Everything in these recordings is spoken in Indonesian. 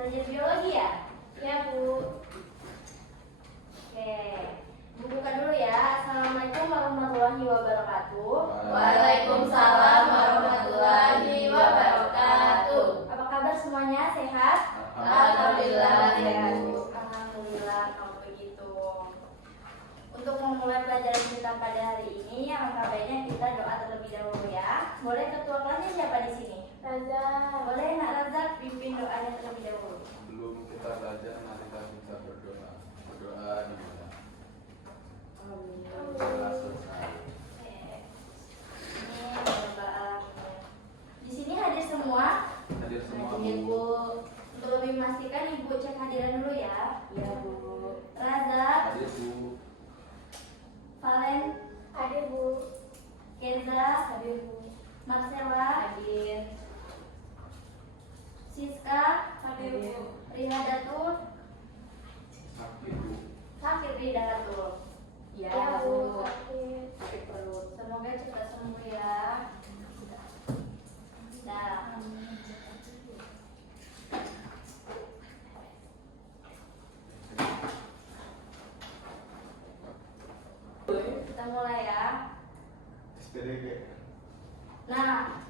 Belajar biologi ya? Ya, Bu. Oke. Bu buka dulu ya. Assalamualaikum warahmatullahi wabarakatuh. Waalaikumsalam warahmatullahi wabarakatuh. Apa kabar semuanya? Sehat? Alhamdulillah, Sehat. Bu. Alhamdulillah kalau begitu. Untuk memulai pelajaran kita pada hari ini, alangkah baiknya kita doa terlebih dahulu ya. Boleh ketua kelasnya siapa di sini? Raza. Boleh Nak Razak pimpin doanya terlebih dahulu. Sebelum kita belajar, mari kita berdoa. Berdoa di mana? Setelah selesai. Oke. Ini percobaan. Di sini hadir semua? Hadir semua, Hadir, Bu. Bu. Untuk lebih memastikan Ibu cek hadiran dulu ya. Iya, Bu. Razak, Hadir, Bu. Valen, Hadir, Bu. Kenza, hadir, Bu. Marcella, hadir. Siska, hadir, Bu. Rihadatul, Sakit, Bu. sakit Rihadatul. Ya, Bu. Sakit. Sakit perut. Semoga cepat sembuh ya. Nah, kita mulai ya. SPDG. Nah,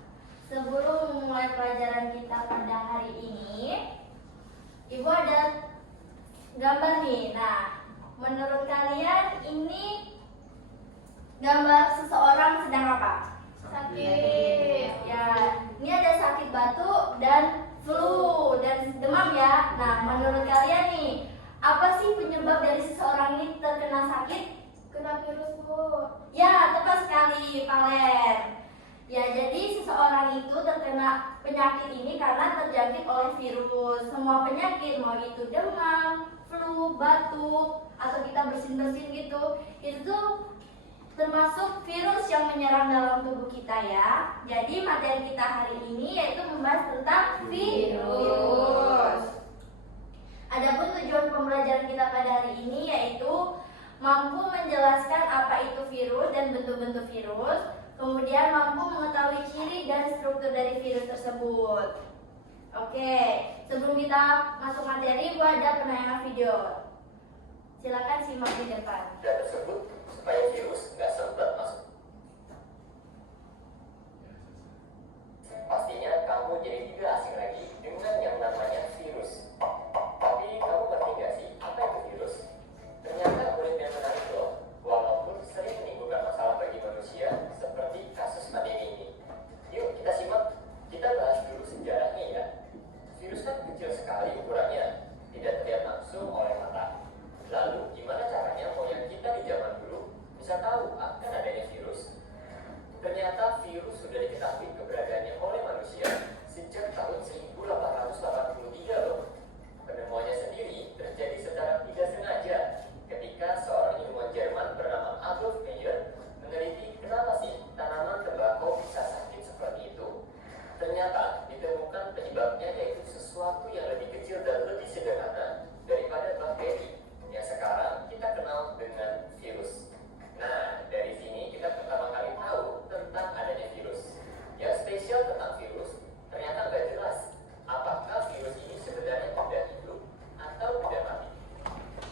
sebelum memulai pelajaran kita pada hari ini, Ibu ada gambar nih. Nah, menurut kalian ini gambar seseorang sedang apa? Sakit. Ya, ini ada sakit batuk dan flu dan demam ya. Nah, menurut kalian nih, apa sih penyebab dari seseorang ini terkena sakit? Kena virus, Bu. Ya, tepat sekali, Valen. Ya, jadi seseorang itu terkena penyakit ini karena terjangkit oleh virus. Semua penyakit, mau itu demam, flu, batuk, atau kita bersin-bersin gitu, itu termasuk virus yang menyerang dalam tubuh kita ya. Jadi materi kita hari ini yaitu membahas tentang virus. Adapun tujuan pembelajaran kita pada hari ini yaitu mampu menjelaskan apa itu virus dan bentuk-bentuk virus, kemudian mampu mengetahui ciri dan struktur dari virus tersebut. Oke, sebelum kita masuk materi, gua ada penayangan video. Silakan simak di depan. Dan tersebut supaya virus nggak sempat masuk. Pastinya kamu jadi tidak asing lagi dengan yang namanya virus. Tapi kamu ngerti nggak sih apa itu virus? Ternyata kulit yang menarik loh, walaupun sering menimbulkan masalah bagi manusia seperti kasus pandemi ini. Yuk kita simak, kita bahas dulu sejarahnya ya. Virus kan kecil sekali ukurannya, tidak terlihat langsung oleh mata. Lalu gimana caranya moyang kita di zaman dulu bisa tahu akan adanya virus? Ternyata virus sudah diketahui keberadaannya oleh manusia sejak tahun 1883 loh. Penemuannya sendiri terjadi secara tidak sengaja ketika seorang ilmuwan Jerman bernama Adolf Meyer meneliti kenapa sih tanaman tembakau bisa sakit seperti itu. Ternyata ditemukan penyebabnya yaitu sesuatu yang lebih kecil dan lebih sederhana daripada bakteri yang sekarang kita kenal dengan virus. Nah, dari sini kita pertama kali tahu tentang adanya virus. Yang spesial tentang virus, ternyata nggak jelas apakah virus ini sebenarnya benda hidup atau benda mati.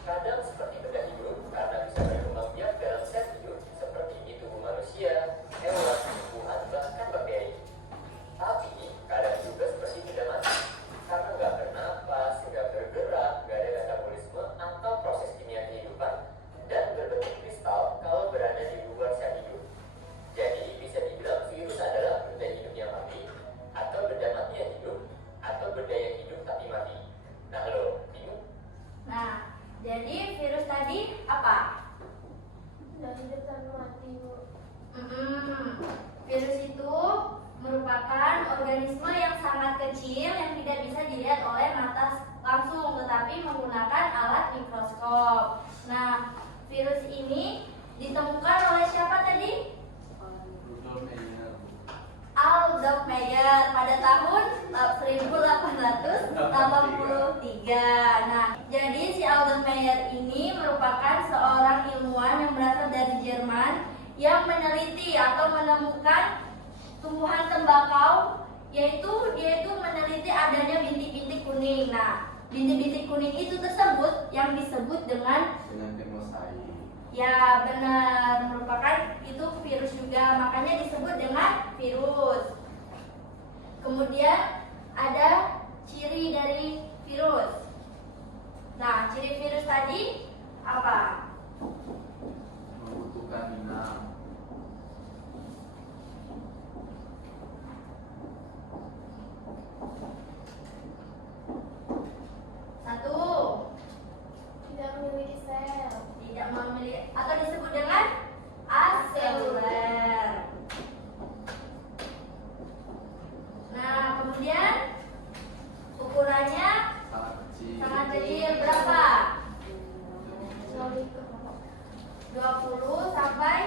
Kadang seperti benda hidup karena bisa berkembang biak dalam sel hidup seperti di tubuh manusia, hewan, tumbuhan, bahkan bakteri. Tapi kadang juga seperti benda mati karena nggak bernapas, nggak bergerak, nggak ada metabolisme atau proses kimia kehidupan, dan berbentuk kristal kalau berada di luar sel hidup. Jadi bisa dibilang virus adalah benda hidup yang mati, atau benda mati yang hidup, atau benda yang hidup tapi mati. Nah lo, bingung? Nah, jadi virus tadi apa? Sudah hidup tapi mati, Bu. Virus itu merupakan organisme yang sangat kecil yang tidak bisa dilihat oleh mata langsung, tetapi menggunakan alat mikroskop. Nah, virus ini ditemukan oleh siapa tadi? Rudolf Meyer. Adolf Meyer pada tahun 1883. Nah, jadi si Adolf Meyer ini merupakan seorang ilmuwan yang berasal dari Jerman yang meneliti atau menemukan tumbuhan tembakau, yaitu dia itu meneliti adanya bintik-bintik kuning. Nah, bintik-bintik kuning itu tersebut yang disebut dengan penyakit mosaik. ya benar, merupakan itu virus juga, makanya disebut dengan virus. Kemudian ada ciri dari virus. Nah, ciri virus tadi apa? Membutuhkan inang. Satu, Tidak memiliki sel. tidak memiliki atau disebut dengan aseluler. Nah, kemudian ukurannya Sangat kecil. sangat kecil, berapa? 20 sampai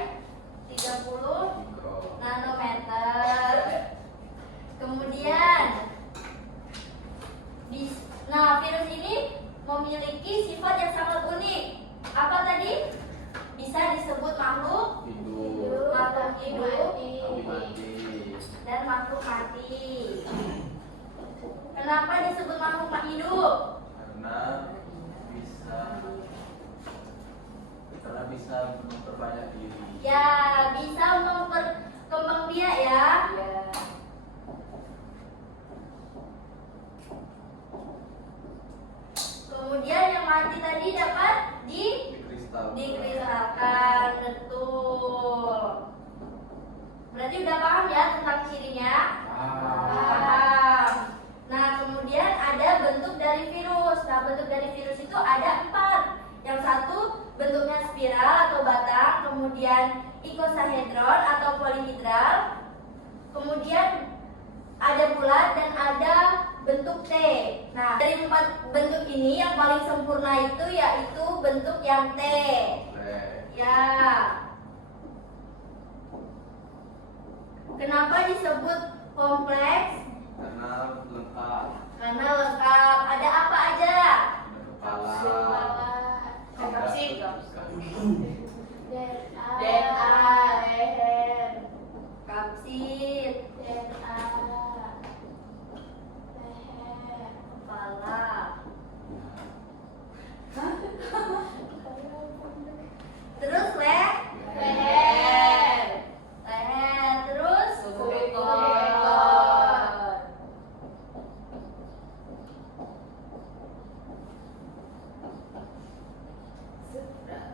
30 Mikro. nanometer. Kemudian nah, virus ini memiliki sifat yang sangat unik. Apa tadi? Bisa disebut makhluk Hidup. makhluk hidup Tapi mati. dan makhluk mati. Kenapa disebut makhluk hidup? Karena bisa memperbanyak diri. Ya, bisa memperkembang biak ya. Kemudian yang mati tadi dapat dikristalkan, betul. Berarti udah paham ya tentang cirinya? Paham. Nah, kemudian ada bentuk dari virus. Nah, bentuk dari virus itu ada 4. Yang satu bentuknya spiral atau batang, kemudian ikosahedron atau polihedral, kemudian ada bulat dan ada bentuk T. Nah, dari 4 bentuk ini yang paling sempurna itu yaitu bentuk yang T. Ya. Kenapa disebut kompleks? Karena lengkap. Karena lengkap. Ada apa aja? Ada kepala. Kapsid. DNA, leher, kapsid, DNA, leher, kepala. Terus leher. Leher. Terus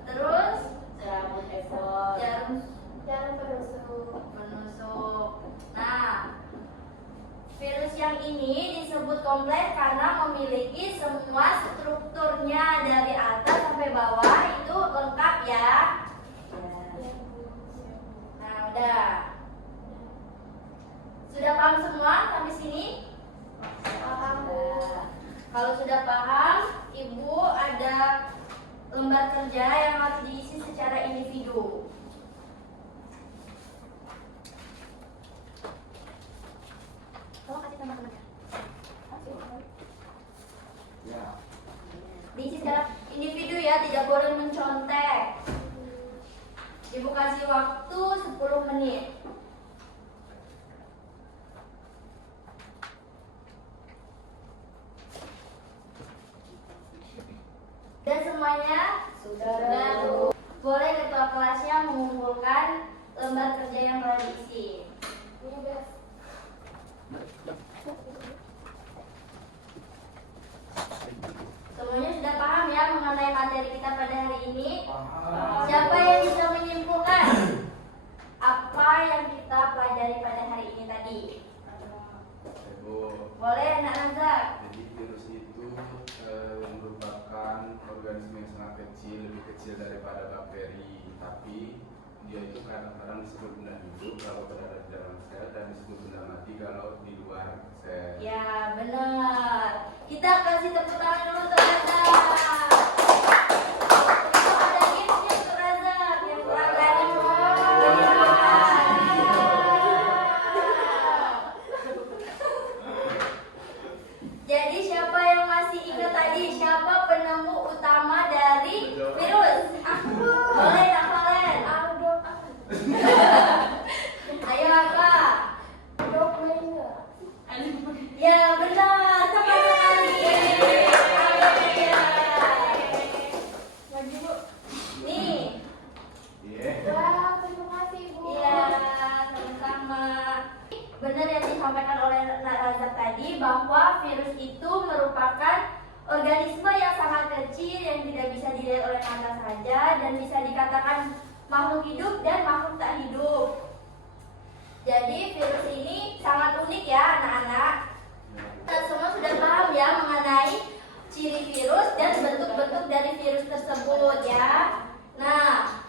terus jarum jarum penusuk. penusuk. Nah, virus yang ini disebut kompleks karena memiliki semua strukturnya dari atas sampai bawah itu lengkap ya. Nah, udah. Sudah paham semua sampai sini? Paham. Kalau sudah paham, Ibu ada lembar kerja yang harus diisi secara individu. Tolong kasih teman-temannya. Ya. Diisi secara individu ya, tidak boleh mencontek. Ibu kasih waktu 10 menit. Dan semuanya sudah. Boleh ketua kelasnya mengumpulkan lembar kerja yang telah diisi. Ini bes. Semuanya sudah paham ya mengenai materi kita pada hari ini? Paham. Siapa yang bisa menyimpulkan apa yang kita pelajari pada hari ini tadi? Ibu. Boleh anak Naza? Jadi virus itu merupakan organisme yang sangat kecil, lebih kecil daripada bakteri. Tapi dia itu kadang-kadang disebut benda hidup kalau berada di dalam sel dan disebut benda mati kalau di luar sel. Ya benar. Kita kasih tepuk tangan dulu untuk Naza. Itu ada tipsnya untuk Naza yang kurang tadi Jadi siapa yang masih ingat tadi siapa penemu utama dari virus? Aku. Boleh Kak Valen? Ayo Kak. Dok Maringa. Ya benar, teman sekali. tadi bahwa virus itu merupakan organisme yang sangat kecil yang tidak bisa dilihat oleh mata saja dan bisa dikatakan makhluk hidup dan makhluk tak hidup. Jadi virus ini sangat unik ya anak-anak. Kita semua sudah paham ya mengenai ciri virus dan bentuk-bentuk dari virus tersebut ya. Nah,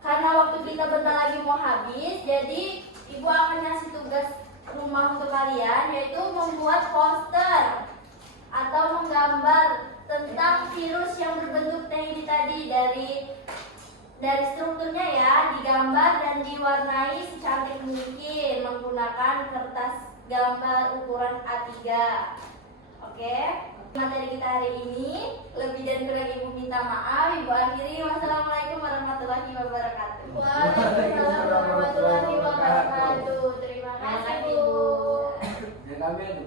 karena waktu kita bentar lagi mau habis, jadi ibu akan kasih tugas rumah untuk kalian, yaitu membuat poster atau menggambar tentang virus yang berbentuk ini tadi dari strukturnya ya, digambar dan diwarnai secantik mungkin menggunakan kertas gambar ukuran A3. Oke, materi kita hari ini, lebih dan kurang ibu minta maaf. Ibu akhiri, wassalamualaikum warahmatullahi wabarakatuh. Waalaikumsalam warahmatullahi wabarakatuh. Terima kasih, Bu.